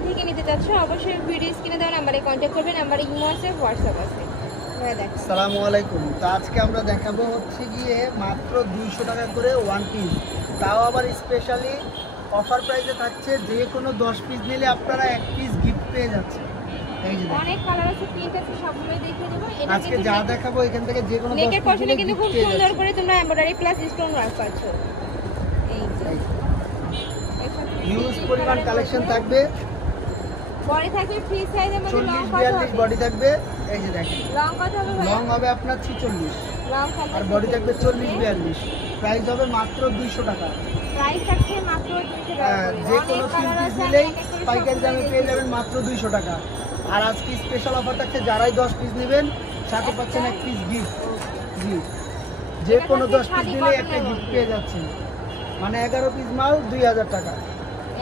Online থেকে নিতে চাচ্ছ অবশ্যই ভিডিও স্ক্রিনে দেওয়া নাম্বারে কন্ট্যাক্ট করবে। নাম্বারে ইমো আছে, হোয়াটসঅ্যাপ আছে। আসসালামু আলাইকুম। তো আজকে আমরা দেখাবো হচ্ছে গিয়ে মাত্র 200 টাকা করে ওয়ান পিস, তাও আবার স্পেশালি অফার প্রাইসে থাকছে। যে কোনো 10 পিস নিলে আপনারা এক পিস গিফট পেয়ে যাচ্ছে। এই যে অনেক কালার আছে, প্রিন্ট আছে, সবগুলো দেখিয়ে দেবো। এটা আজকে যা দেখাবো এখান থেকে যে কোনো 10 নেকের পিস পশনে নিলে কিন্তু খুব সুন্দর করে তোমরা এমব্রয়ডারি প্লাস স্টোন ওয়ার্ক পাচ্ছ। এই যে হিউজ পরিমাণ কালেকশন থাকবে। বডি থাকবে ফ্রি সাইজের মধ্যে, লং 40-42 বডি থাকবে। এই যে দেখেন লং কত হবে ভাই? লং হবে আপনার 46, লং থাকবে আর বডি থাকবে 40-42। প্রাইস হবে মাত্র 200 টাকা। প্রাইস থাকছে মাত্র 200 টাকা। যে কোনো 3 পিস নিলেই পাইকারি দামে পেয়ে যাবেন মাত্র 200 টাকা। আর আজকে স্পেশাল অফার থাকছে, যারাই 10 পিস নেবেন সাথে পাচ্ছেন এক পিস গিফট। জি, যে কোনো 10 পিস নিলেই একটা গিফট পেয়ে যাচ্ছেন, মানে 11 পিস মাল 2000 টাকা।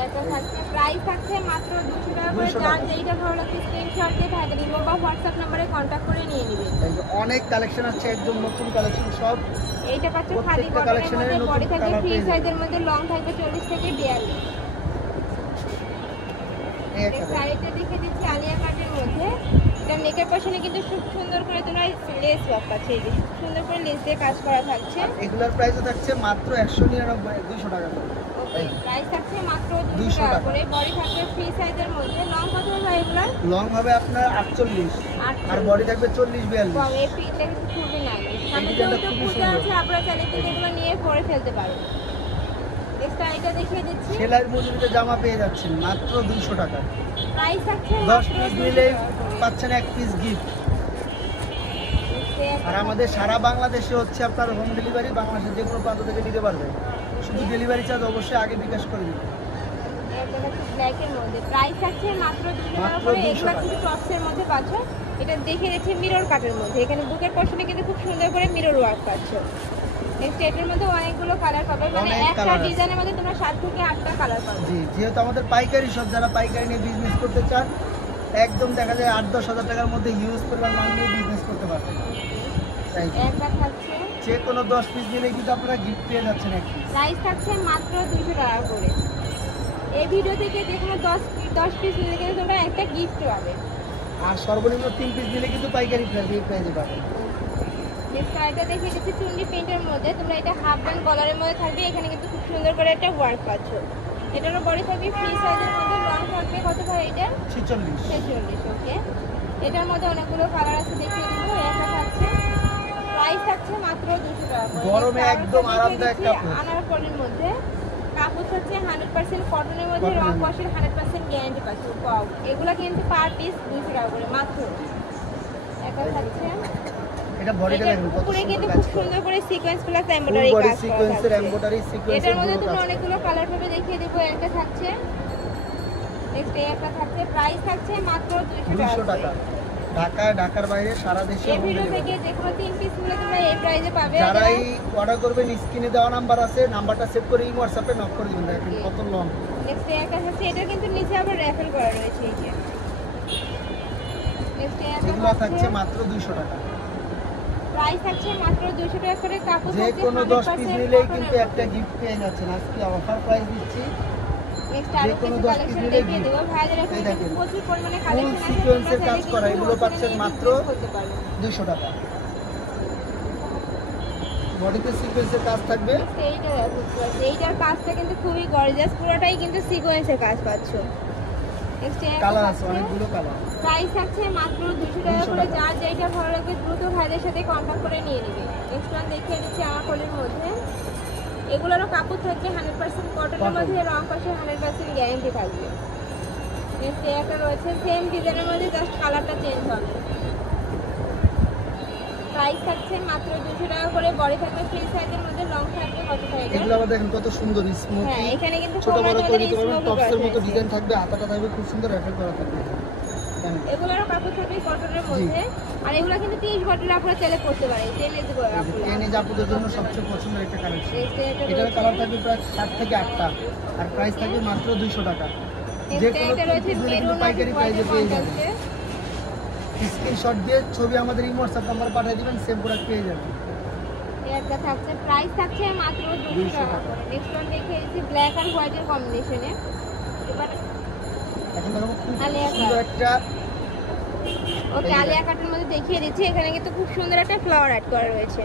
এটা থাকছে প্রাইস থাকছে মাত্র 200 টাকা করে। যার যেটা ভালো লাগছে স্ক্রিনশট দিয়ে ভাইদের ইমো বা হোয়াটসঅ্যাপ নম্বরে কন্টাক্ট করে নিয়ে নেবেন। অনেক কালেকশন আছে, একদম নতুন কালেকশন সব। এইটা পাচ্ছে খাদি কটনের মধ্যে, বডি থাকবে ফ্রি সাইজের মধ্যে, লং থাকবে 40 থেকে 42। এই শাড়িটা দেখে দিচ্ছি আলিয়া কাটের মধ্যে। এটা নেকের পশনে কিন্তু খুব সুন্দর করে তোমরা লেস ওয়ার্ক পাচ্ছে। এই যে সুন্দর করে লেস দিয়ে কাজ করা থাকছে। এগুলোর প্রাইসও থাকছে মাত্র 199, 200 টাকা করে। প্রাইস থাকছে মাত্র 200 টাকা করে। বডি থাকবে ফ্রি সাইজের মধ্যে, লং কত হবে এগুলা? লং হবে আপনার 48 আর বডি থাকবে 40-42। এই প্রিন্টটা কিন্তু খুবই নাইস। সামনে যেহেতু পূজা আছে, আপনারা চাইলে কিন্তু এগুলো নিয়ে পরে ফেলতে পারেন। নেক্সট আইটা দেখিয়ে দিচ্ছি। সেলাইয়ের মজুরিতে জামা পেয়ে যাচ্ছেন মাত্র 200 টাকা। প্রাইস থাকছে 10 পিস নিলেই পাচ্ছেন এক পিস গিফট। আর আমাদের সারা বাংলাদেশে হচ্ছে আপনার হোম ডেলিভারি, বাংলাদেশের যে কোনো প্রান্ত থেকে নিতে পারবেন। শুধু ডেলিভারি চার্জ অবশ্যই আগে বিকাশ করে দিন। ব্ল্যাকের মধ্যে প্রাইস থাকছে মাত্র 200 টাকা করে। এগুলো কিন্তু টপসের মধ্যে পাচ্ছ। এটা দেখে যাচ্ছে মিরর কাটের মধ্যে। এখানে বুকের পশনে কিন্তু খুব সুন্দর করে মিরর ওয়ার্ক পাচ্ছ। নেক্সট এটার মধ্যে অনেকগুলো কালার পাবে, মানে একটা ডিজাইনের মধ্যে তোমরা 7 থেকে 8টা কালার পাবে। জি, যেহেতু আমাদের পাইকারি সব, যারা পাইকারি নিয়ে বিজনেস করতে চান একদম দেখা যায় 8-10 হাজার টাকার মধ্যে হিউজ পরিমাণ মাল নিয়ে বিজনেস করতে পারবেন। একটা থাকছে, যে কোনো 10 পিস নিলেই কিন্তু আপনারা গিফট পেয়ে যাচ্ছেন এক পিস। প্রাইস থাকছে মাত্র 200 টাকা করে। এই ভিডিও থেকে যে কোনো 10 পিস নিলে কিন্তু তোমরা একটা গিফট পাবে। আর সর্বনিম্ন 3 পিস নিলে কিন্তু পাইকারি প্রাইসে পাবেন। নেক্সট আইটা দেখিয়ে দিচ্ছি চুন্ডি প্রিন্টের মধ্যে। তোমরা এটা হাফ ব্যান্ড কলারের মধ্যে থাকবে। এখানে কিন্তু খুব সুন্দর করে একটা ওয়ার্ক পাচ্ছ। এটারও বডি থাকবে ফ্রি সাইজের মধ্যে, লং থাকবে কত হয় এটা? 46। ওকে, এটার মধ্যে অনেকগুলো কালার আছে, দেখিয়ে দিব। একটা থাকছে, প্রাইস থাকছে মাত্র 200 টাকা করে। গরমে একদম আরামদায়ক কাপড়, আনারকলির মধ্যে। কাপড় হচ্ছে 100% কটনের মধ্যে, রং ওয়াশের 100% গ্যারান্টি পাচ্ছ। পাও এগুলো কিন্তু পার পিস 200 টাকা করে মাত্র। একটা থাকছে, এটা বডিটা দেখুন কত উপরে কিন্তু সুন্দর খুব কাজ সুন্দর করে সিকোয়েন্স প্লাস এমব্রয়ডারি কাজ করা সিকোয়েন্সের আছে। Embroidery sequence. এটার মধ্যে তোমরা অনেকগুলো কালার পাবে, দেখিয়ে দেব। একটা থাকছে, নেক্সট একটা থাকছে, প্রাইস থাকছে মাত্র 200 টাকা। ঢাকার বাইরে সারা দেশে এই ভিডিও থেকে যে কোনো 3 পিস নিলে তোমরা এই প্রাইসে পাবে। যারাই অর্ডার করবেন স্ক্রিনে দেওয়া নাম্বার আছে, নাম্বারটা সেভ করে হোয়াটসঅ্যাপে নক করে দিবেন। দেখেন কত লং। নেক্সট একটা থাকছে, এটা কিন্তু নিচে আবার র্যাফেল করা রয়েছে। এই যে নেক্সট একটা থাকছে মাত্র 200 টাকা। প্রাইস থাকছে মাত্র 200 টাকা করে। কাপড় যে কোনো 10 পিস নিলেই কিন্তু একটা গিফট পেয়ে যাচ্ছেন। আজকে অফার প্রাইস দিচ্ছি। নেক্সট আরো কিছু কালেকশন দেখিয়ে দেব। ভাইদের এখানে প্রচুর পরিমাণে কালেকশন আছে, সিকোয়েন্সের কাজ করা। এগুলো পাচ্ছেন মাত্র 200 টাকা। বডিতে সিকোয়েন্সের কাজ থাকবে। এইটার কাজটা কিন্তু খুবই গর্জিয়াস, পুরোটাই কিন্তু সিকোয়েন্সের কাজ পাচ্ছ। নেক্সট কালার আছে, অনেকগুলো কালার। প্রাইস থাকছে মাত্র 200 টাকা করে। যার যেটা ভালো লাগবে দ্রুত ভাইদের সাথে কন্টাক্ট করে নিয়ে নেবে। নেক্সট ওয়ান দেখিয়ে দিচ্ছি আনারকলির মধ্যে। এগুলোরও কাপড় থাকবে 100% কটনের মধ্যে, রং কষে 100% গ্যারান্টি থাকবে। নেক্সট একটা রয়েছে সেম ডিজাইনের মধ্যে, জাস্ট কালারটা চেঞ্জ হবে। প্রাইস থাকছে মাত্র 200 টাকা করে। বডি থাকবে ফ্রি সাইজের মধ্যে, লং থাকবে কত সাইজ? এগুলো আবার দেখেন কত সুন্দর স্মুথ। হ্যাঁ, এখানে কিন্তু ছোট বড় করে দিতে পারবেন। টপসের মতো ডিজাইন থাকবে, হাতাটা থাকবে খুব সুন্দর র্যাফেল করা থাকবে। এগুলোর কাপড় থাকবে কটনের মধ্যে। আর এগুলো কিন্তু 30 বটল আপনারা চাইলে পড়তে পারেন। টেনেজ আপুদের জন্য সবচেয়ে পছন্দের একটা কালেকশন। এটার কালার থাকবে প্রায় 7 থেকে 8টা। আর প্রাইস থাকবে মাত্র 200 টাকা। যে কোনো পাইকারি প্রাইসে পেয়ে যাবেন। স্ক্রিনশট দিয়ে ছবি আমাদের এই হোয়াটসঅ্যাপ নাম্বার পাঠিয়ে দিবেন, সেম প্রোডাক্ট পেয়ে যাবেন। এটা থাকছে, প্রাইস থাকছে মাত্র 200 টাকা করে। নেক্সট ওয়ান দেখিয়েছি ব্ল্যাক আর হোয়াইটের কম্বিনেশনে। এবার এখন দেখো খুব আলিয়া সুন্দর কাট। একটা ওকে, আলিয়া কাটের মধ্যে দেখিয়ে দিচ্ছি। এখানে কিন্তু খুব সুন্দর একটা ফ্লাওয়ার অ্যাড করা রয়েছে।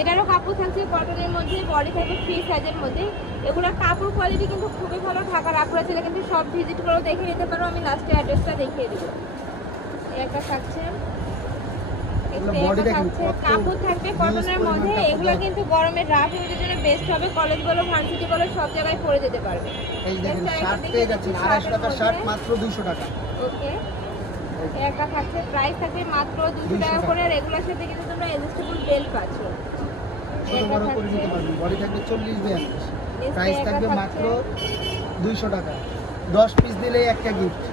এটারও কাপড় থাকছে কটনের মধ্যে, বডি থাকবে ফ্রি সাইজের মধ্যে। এগুলোর কাপড় কোয়ালিটি কিন্তু খুবই ভালো। ঢাকার আপুরা ছেলে কিন্তু সব ভিজিট করেও দেখে নিতে পারো। আমি লাস্টে অ্যাড্রেসটা দেখিয়ে দেবো। একটা থাকছে, বডি দেখেন কাপড় থাকবে কটনের মধ্যে। এগুলো কিন্তু গরমের রাফ ইউজের জন্য বেস্ট হবে। কলেজ বলো, ভার্সিটি বলো, সব জায়গায় পরে যেতে পারবে। এই দেখেন শার্ট পেয়ে যাচ্ছেন 250 টাকা শার্ট মাত্র 200 টাকা। ওকে, একটা থাকছে, প্রাইস থাকবে মাত্র 200 টাকা করে। আর এগুলোর সাথে কিন্তু তোমরা অ্যাডজাস্টেবল বেল্ট পাচ্ছ। ছোট বড় করে নিতে পারবেন। বডি থাকবে 40-42, প্রাইস থাকবে মাত্র 200 টাকা। 10 পিস দিলেই একটা গিফট।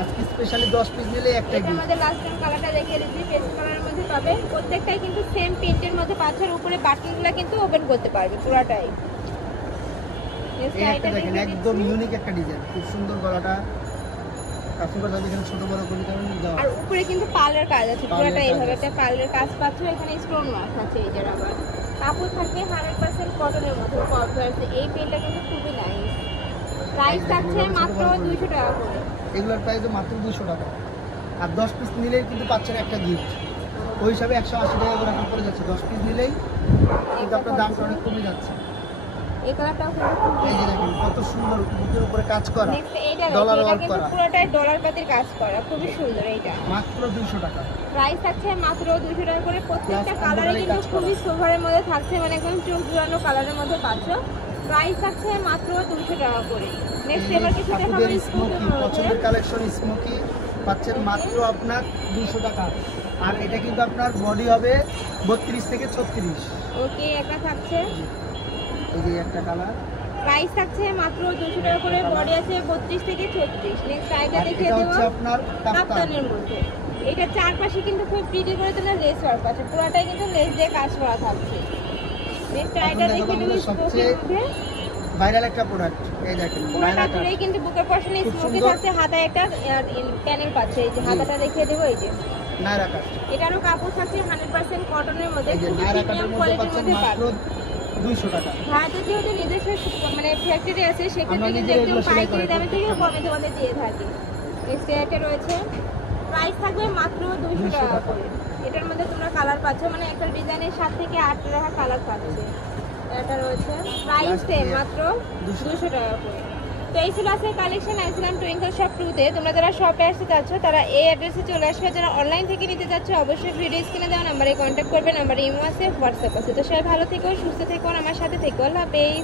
আজকে স্পেশালি 10 পিস নিলেই একটা এটার গিফট। মধ্যে লাস্ট টাইম কালারটা দেখিয়ে দিচ্ছি, পেস্ট কালারের মধ্যে পাবে। প্রত্যেকটাই কিন্তু সেম প্রিন্টের মধ্যে পাচ্ছ। আর উপরে বাটনগুলো কিন্তু ওপেন করতে পারবে পুরোটাই। এই একটা দেখেন একদম ইউনিক একটা ডিজাইন, খুব সুন্দর গলাটা। কাস্টমার যাবে এখানে ছোট বড় করে কারণ দাও। আর উপরে কিন্তু পার্লের কাজ আছে, পুরোটা কাজ এইভাবে আছে। একটা পার্লের কাজ পাচ্ছ। এখানে স্টোন ওয়ার্ক আছে এই যে আবার। কাপড় থাকবে 100% কটনের মধ্যে কভার। এই প্রিন্টটা কিন্তু খুবই নাইস। প্রাইস থাকছে মাত্র 200 টাকা করে। এগুলোর প্রাইস মাত্র 200 টাকা। আর 10 পিস নিলেই কিন্তু পাচ্ছেন একটা গিফট। ওই হিসাবে 180 টাকা করে এখন পড়ে যাচ্ছে। 10 পিস নিলেই কিন্তু আপনার দামটা অনেক কমে যাচ্ছে। এই কালারটাও কিন্তু খুব এই যে দেখেন কত সুন্দর বুকের উপরে কাজ করা, নেক্সট এইটা ডলার দেখো, এটা ওয়ার্ক কিন্তু করা, পুরোটাই ডলার পাতির কাজ করা, খুবই সুন্দর। এইটা মাত্র 200 টাকা। প্রাইস থাকছে মাত্র 200 টাকা করে। প্রত্যেকটা Plus কালারে এমব্রয়ডারি কিন্তু কাজ করা। খুবই সোভারের মধ্যে থাকছে, মানে একদম চোখ জুড়ানো কালারের মধ্যে পাচ্ছ। প্রাইস থাকছে মাত্র 200 টাকা করে। নেক্সট এবার কিছু দেখাবো আপনাদের স্মোকি স্মোকি পছন্দের কালেকশন স্মোকি পাচ্ছেন মাত্র আপনার 200 টাকা। আর এটা কিন্তু আপনার বডি হবে 32 থেকে 36। ওকে, একটা থাকছে, এই যে একটা কালার, প্রাইস থাকছে মাত্র 200 টাকা করে। বডি আছে 32 থেকে 36। নেক্সট আইটা আর দেখিয়ে এটা দেবো হচ্ছে আপনার কাপ্তান। কাপ্তানের মধ্যে। এটা চারপাশে কিন্তু খুব প্রিটি করে তোমরা লেস ওয়ার্ক আছে, পুরোটাই কিন্তু লেস দিয়ে কাজ করা থাকছে। নেক্সট আইটা এখন দেখিয়ে দেখাবো দেবো আমাদের সবচেয়ে স্মোকির মধ্যে। ভাইরাল একটা প্রোডাক্ট। এই দেখেন পুরোটা নায়রা কাট, জুড়েই কিন্তু বুকের পশনে খুব স্মোকি সুন্দর। থাকছে, হাতায় একটা প্যানেল পাচ্ছে। এই যে জি। হাতাটা দেখিয়ে দেবো, এই যে নায়রা কাট। এটারও কাপড় থাকছে 100% কটনের মধ্যে, এই যে খুবই নায়রা প্রিমিয়াম কাটের মধ্যে কোয়ালিটির পাচ্ছেন মধ্যে মাত্র পাবে। 200 টাকা। ভারতের যেহেতু নিজস্ব মানে ফ্যাক্টরি আছে, সেক্ষেত্রে আমরা কিন্তু নিজেরা একদম এগুলো সেলাই পাইকারি করে দামে থেকেও প্রত্যেকটা কমে তোমাদের দিয়ে থাকি। নেক্সট এটা রয়েছে, প্রাইস থাকবে মাত্র 200 200 টাকা টাকা। করে। এটার মধ্যে তোমরা কালার পাচ্ছ, মানে একটা ডিজাইনের 7 থেকে 8 টাকা কালার পাচ্ছে। এটা রয়েছে, প্রাইস সেম মাত্র 200 টাকা করে। তো এই ছিল আজকের কালেকশন। আসলাম টুইঙ্কল শপ 2-তে। তোমরা যারা শপে আসতে চাচ্ছ তারা এই অ্যাড্রেসে চলে আসবে। যারা অনলাইন থেকে নিতে চাচ্ছ অবশ্যই ভিডিও স্ক্রিনে দেওয়া নাম্বারে কন্ট্যাক্ট করবে। নাম্বারে ইমো আছে, হোয়াটসঅ্যাপ আছে। তো সবাই ভালো থেকো, সুস্থ থেকো, আমার সাথে থেকো। আল্লাহ হাফেজ।